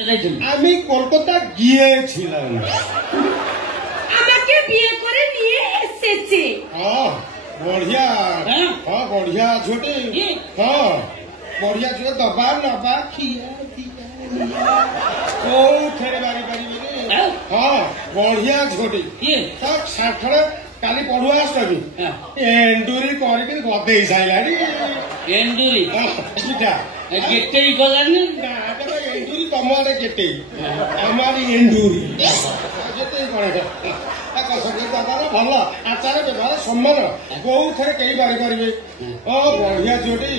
আমি কলকাতা গিয়েছিলাম। আমাকে বিয়ে করে নিয়ে এসেছে। বঢ়িয়া বঢ়িয়া ঝোটে বঢ়িয়া ঝোটে দবা নবা খিয়া କୋଉଥିରେ ବାରି ପାରିବେନି। ବଢିଆ ଝୋଟି ଷାଠରେ କାଲି ପଢୁଆ ଆସୁଛନ୍ତି ଏଣ୍ଡୁରି କରିକି ଗଦେଇ ସାଇଲାଣି। ଏଣ୍ଡୁରି ପିଠା ଗେଟେଇ ଗଲାନି ନା ଏଣ୍ଡୁରି ତମ ଆଡେ ଗେଟେଇ ଆମ ଆଡେ ଏଣ୍ଡୁରି ଗେଟେଇ କଣ ଭଲ ଆଚାର ବ୍ୟବହାର ସମ୍ମାନ କୋଉଥିରେ କେହି ବାରି ପାରିବେ। ବଢିଆ ଝୋଟି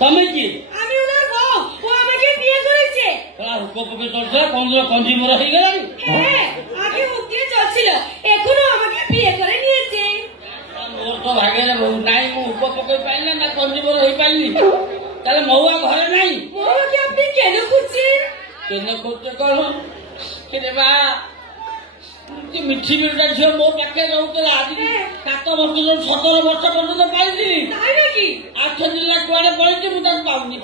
তুমি কি আমি ওনার বউ, ও আমাকে বিয়ে করেছে। হুকোপকে চলছে কঞ্জিমরা হয়ে গেল। আগে মুখ দিয়ে চলছিল, এখনো আমাকে বিয়ে করে নিয়েছে। মোর তো ভাগের বউ নাই, মু হুকোপকে পাইলে না কঞ্জিমরা হয়ে পাইনি। তাহলে মহুয়া ঘরে নাই। মহুয়াকে আপনি কেন খুঁজছেন? কেন করতে কর কেনে বা মিঠি মিঠা ঝিও ମୋ ପାଖରେ ରହୁଥିଲା ଆଜି 7 ବର୍ଷ 17 ବର୍ଷ ପର୍ଯ୍ୟନ୍ତ ପାଇଥିଲି। তাই নাকি? 8 ଜିଲ୍ଲା କୁଆଡେ ପଳେଇଛି ମୁଁ ତାକୁ ପାଉନି।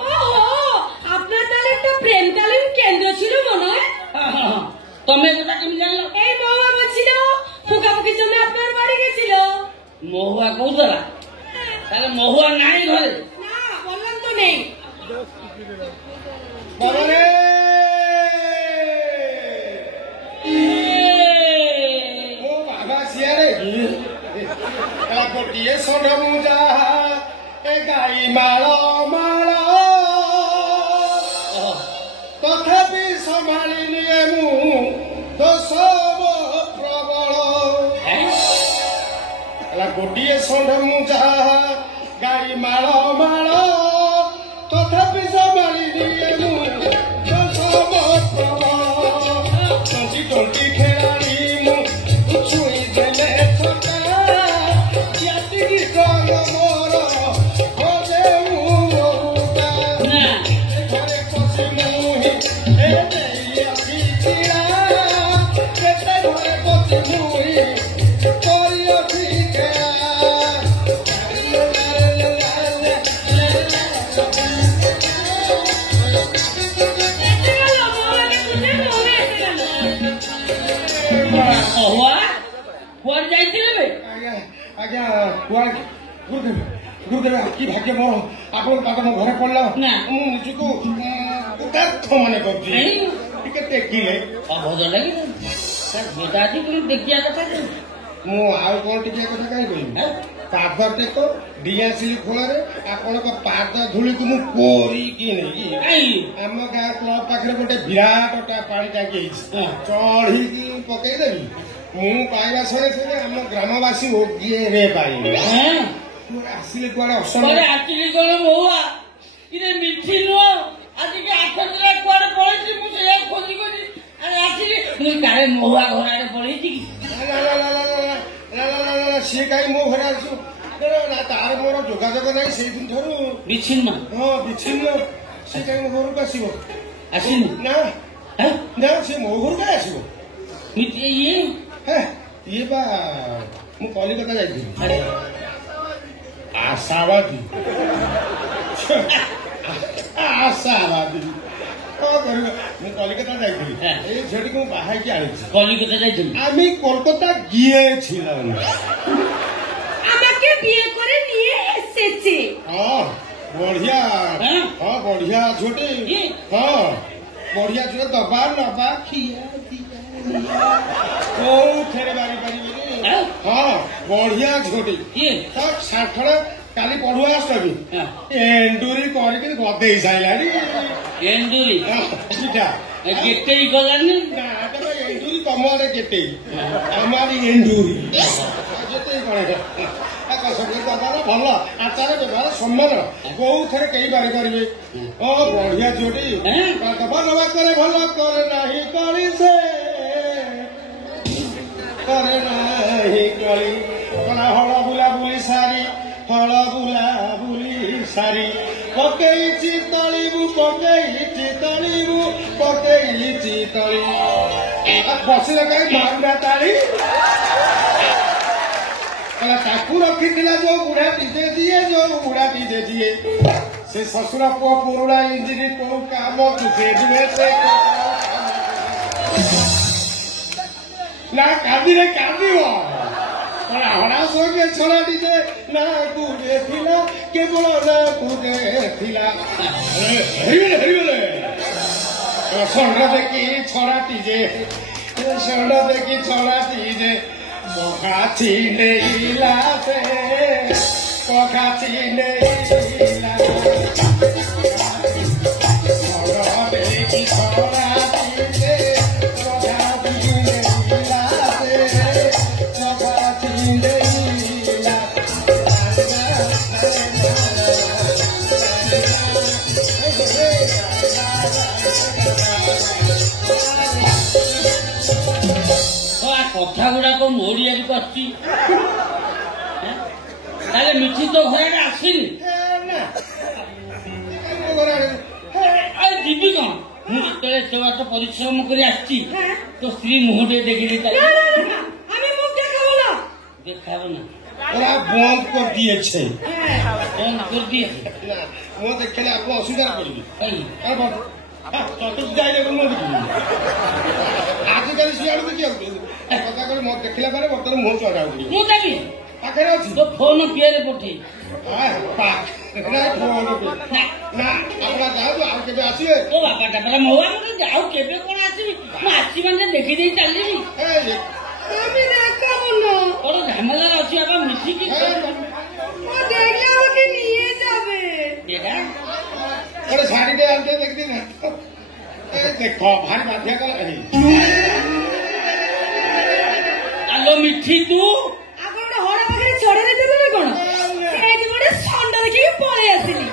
আপনার তাহলে একটা প্রেম তালিম কেন্দ্র ছিল মনে হয়। তমে কথা কেমনি জানলো? এই মহুয়া বলছিল ফুকাফুকির জন্য আপনার বাড়ি গেছিল। মহুয়া কৌতলা তাহলে মহুয়া নাই ঘরে? না বললাম তো নেই। ଗୋଟିଏ ଷଣ୍ଢ ମୁଁ ଯାହା ଏ ଗାଈ ମାଳ ମାଳ ତଥାପି ସମ୍ଭାଳିନି ମୁଁ ଦୋଷ ପ୍ରବଳ। ଗୋଟିଏ ଷଣ୍ଢ ମୁଁ ଯାହା ଗାଈ ମାଳ ମାଳ ତଥାପି ସମ୍ଭାଳିନି ମୁଁ ଦୋଷ ପ୍ରବଳ। ଟଣ୍ଟି ଟଣ୍ଟି ଖେଳାଳି ମୁଁ ଛୁଇଁ ଦେଲେ ଗୁରୁଦେବ କି ଭାଗ୍ୟ ମୋର ଆପଣଙ୍କ ପାଦ ମୋ ଘରେ ପଡିଲା। ମୁଁ ନିଜକୁ କୃତାର୍ଥ ମନେ କରୁଛି। ଟିକେ ଟେକିଲେ ଅଭଦ୍ର ଲାଗିଲା ଦେଖିବା କଥା। ମୁଁ ଆଉ କଣ ଟିକିଆ କଥା କାହିଁ କହିବି? ପାଦ ଟେକ ଡିଆସିଲି ଖୋଳାରେ ଆପଣଙ୍କ ପାଦ ଧୂଳିକୁ ମୁଁ କୋରିକି ନେଇକି ଆମ ଗାଁ କ୍ଲବ ପାଖରେ ଗୋଟେ ବିରାଟ ପାଣି ଟାଙ୍କି ହେଇଛି ଚଢିକି ପକେଇଦେବି। ମୁଁ ପାଇବା ସଙ୍ଗେ ସଙ୍ଗେ ଆମ ଗ୍ରାମବାସୀ ଓଗିରେ ପାଇବେ। ଆସିଲେ କୁଆଡେ ଅସମ୍ଭବ ଆସିଲି କଣ ମହୁଆ ଇରେ ମିଠି ନୁହଁ ଆସିକି 8 ଦିନ କୁଆଡେ ପଳେଇଛି ମୁଁ ସେଇଆ ଖୋଜି ଖୋଜି ଆସିଲି ମୁଁ କାଳେ ମହୁଆ ଘର ଆଡେ ପଳେଇଛି କି? ସିଏ କାହିଁ ମୋ ଘରେ ଆସୁ ତାର ମୋର ଯୋଗାଯୋଗ ନାହିଁ ସେଇଦିନ ଠାରୁ ବିଚ୍ଛିନ୍ନ। ବିଚ୍ଛିନ୍ନ। ସେ କାହିଁ ମୋ ଘରକୁ ଆସିବ? ଆସିନି ନା ନା ସେ ମୋ ଘରକୁ କାହିଁ ଆସିବ? ଇଏ ବା ମୁଁ କଲିକତା ଯାଇଥିଲି ଆଶାବାଦୀ ଆଶାବାଦୀ କଣ କରିବ। ମୁଁ କଲିକତା ଯାଇଥିଲି এই ঝিটিকে ମୁଁ বাহাইকি আনিছি। কলিকতা যাইছিলি? আমি কলকাতা গিয়েছিলাম। আমাকে বিয়ে করে নিয়ে এসেছে। বঢ়িয়া বঢ়িয়া ঝোটে বঢ়িয়া ঝোটে দবা নবা খিয়া କୋଉଥିରେ ବାରି ପାରିବେନି। ବଢିଆ ଝୋଟି ଷାଠରେ କାଲି ପଢୁଆ ଆସୁଛନ୍ତି ଏଣ୍ଡୁରି କରିକି ଗଦେଇ ସାଇଲାଣି। ଏଣ୍ଡୁରି ପିଠା ଗେଟେଇ ଗଲାନି ନା ଏଣ୍ଡୁରି ତମ ଆଡେ ଗେଟେଇ ଆମ ଆଡେ ଏଣ୍ଡୁରି ଗେଟେଇ କଣ ଭଲ ଆଚାର ବ୍ୟବହାର ସମ୍ମାନ କୋଉଥିରେ କେହି ବାରି ପାରିବେ। ବଢିଆ ଝୋଟି ଦବା ନବା କରେ ଭଲ କରେ ନାହିଁ କଳି ସେ করে ନାହିଁ କଳି ହଳ ବୁଲା ବୁଲି ସାରି ହଳ ବୁଲା ବୁଲି ସାରି ପକେଇଛି ତଳିବୁ ତଳି ବସିଲେ କାହିଁ ମାରୁନା ତାଳି ତାକୁ ରଖିଥିଲା ଯୋଉ ବୁଢା ଟିଜେ ଦିଏ ସେ ଶ୍ୱଶୁର ପୁଅ ପୁରୁଣା ଇଞ୍ଜିନ କୋଉ କାମ ତୁଝେ ସେ ନା କାନ୍ଦିରେ କାନ୍ଦିବ ହଡ଼ା ସଙ୍ଗେ ଛଡ଼ାଟି ଯେ ନା କୁରେ ଥିଲା କେବଳ ନା କୁରେ ଥିଲା ଷଣ୍ଢ ଦେଖି ଛଡ଼ାଟି ଯେ ପଖାଛି ନେଇଲା ସେ ପଖାଛି ନେଇଲା ଷଣ୍ଢ ଦେଖି ଛଡ଼ାଟି ଯେ ପଖାଛି ନେଇଲା ସେ ପଖାଛି ନେଇଲା କଥା ଗୁଡାକ ମୋରି ଆଡକୁ ଆସିଛି ତାହେଲେ ମିଠି ତ ଘରେ ଆସିନି ଯିବି କଣ ମୁଁ ଯେତେବେଳେ ଏତେ ବାଟ ପରିଶ୍ରମ କରି ଆସିଛି ତ ସ୍ତ୍ରୀ ମୁହଁ ଟିକେ ଦେଖିଲି দেখাবো না ওরা বন্ধ করে দিয়েছে বন্ধ করে দিয়েছে ମୁଁ ଦେଖିଲେ ଆପଣ ଅସୁବିଧା କରିବି এই ଚତୁର୍ଥ ଆଜିକାଲି ସିଆଡକୁ କିଏ କଥା କରି ମୋ ଦେଖିଲା ପରେ ବର୍ତ୍ତମାନ ମୁହଁ ଚଢାଉ ମୁଁ ଦେବି ପାଖରେ ଅଛି ତୋ ଫୋନ କିଏରେ ପଠେଇ ନା ଆପଣ ଯାଆନ୍ତୁ ଆଉ କେବେ ଆସିବେ ତୋ ବାପାଟା ପରା ମୋ ଆଉ କେବେ କଣ ଆସିବି ମୁଁ ଆସିବି ମାନେ ଦେଖିଦେଇ ଚାଲିବି ওর ঝামেলা আছে আবার মিশিকি দেখলে আমাকে নিয়ে যাবে শাড়িটা আনতে দেখবি না দেখ ভারী বাধ্যা কল আলো মিঠি তু ଆପଣ ଗୋଟେ ହରା ପାଖରେ ଛଡେଇ ଦେଇଦେବେ କଣ ସେଇଠି ଗୋଟେ ଷଣ୍ଢ ଦେଖିକି ପଳେଇ ଆସିଲି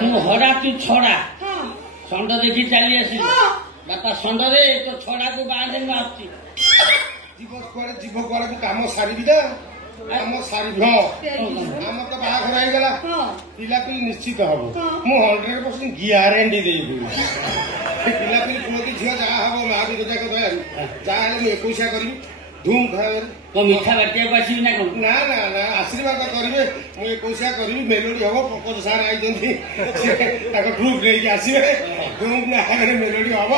ତୁ ହରା ତୁ ଛଡା ହଁ ଷଣ୍ଢ ଦେଖି ଚାଲି ଆସିଲି ବାପା ଷଣ୍ଢରେ ତୋ ଛଡାକୁ ବାঁଧି ମୁଁ ଆସୁଛି ଯିବ କୁଆଡେ ମୁଁ କାମ ସାରିବି ନା କାମ ସାରିବି ହଁ ଆମର ତ ବାହାଘର ହେଇଗଲା ପିଲାପିଲି ନିଶ୍ଚିତ ହବ ମୁଁ 100% ଗ୍ୟାରେଣ୍ଟି ଦେଇଦେବି ପିଲାପିଲି ପୁଅ କି ଝିଅ ଯାହା ହବ ମା ବି ଯାକ ଦୟାରୁ ଯାହା ହେଲେ ମୁଁ 21 କରିବି ଧୁମ୍ ଖାଇବାରେ ତ ମିଠା ବାଟିବାକୁ ଆସିବି ନା କଣ ନା ନା ନା ଆଶୀର୍ବାଦ କରିବେ ମୁଁ 21 କରିବି ମେଲୋଡି ହବ ପଙ୍କଜ ସାର୍ ଆଇଛନ୍ତି ତାଙ୍କ ଗ୍ରୁପ ନେଇକି ଆସିବେ ଧୁମ୍ ଆଗରେ ମେଲୋଡି ହବ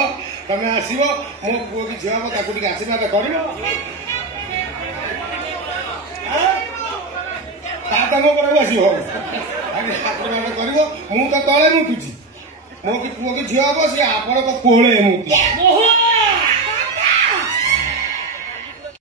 ତମେ ଆସିବ ମୋ ପୁଅ କି ଝିଅ ହବ ତାକୁ ଟିକେ ଆଶୀର୍ବାଦ କରିବ ତା ତମ ଉପରେ ଆସିବ ଆଶୀର୍ବାଦ କରିବ ମୁଁ ତ ତଳେ ମୁଟୁଛି ମୋ କି ପୁଅ କି ଝିଅ ହବ ସେ ଆପଣଙ୍କ କୋଳେ ମୁଟୁ